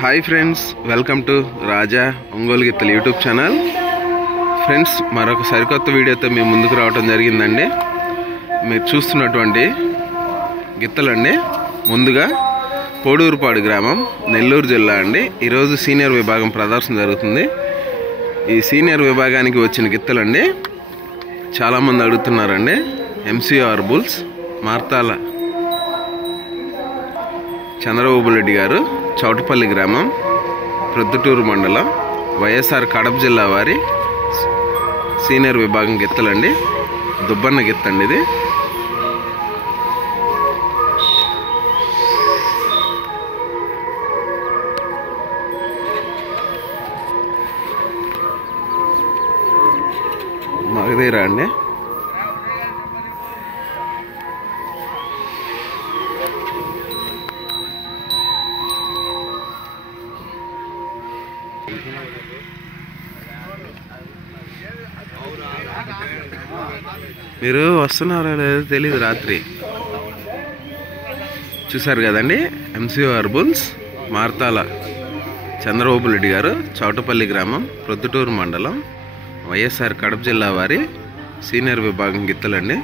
Hi friends, welcome to రాజా ఒంగోలు గిత్తలు YouTube channel. Friends, మరొక సరికొత్త వీడియోతో మేము ముందుకు రావడం జరిగిందండి. మీరు చూస్తున్నటువంటి గిత్తలండి. ముందుగా పోడూరుపాడు గ్రామం, నెల్లూరు జిల్లా అండి. ఈరోజు సీనియర్ విభాగం ప్రదర్శన జరుగుతుంది. ఈ సీనియర్ విభాగానికి వచ్చిన గిత్తలండి చాలామంది అడుగుతున్నారండి. ఎంసీఆర్ బుల్స్, మార్తాల చంద్రబాబు రెడ్డి గారు, చౌటపల్లి గ్రామం, ప్రొద్దుటూరు మండలం, వైఎస్ఆర్ కడప జిల్లా వారి సీనియర్ విభాగం గిత్తలండి. దుబ్బన్న గిత్తండి ఇది. మగధీరా అండి. మీరు వస్తున్నారో లేదో తెలీదు. రాత్రి చూసారు కదండి. ఎంసీఆర్ బుల్స్, మార్తాల చంద్రబాబు రెడ్డి గారు, చౌటపల్లి గ్రామం, ప్రొద్దుటూరు మండలం, వైఎస్ఆర్ కడప జిల్లా వారి సీనియర్ విభాగం గిత్తలండి.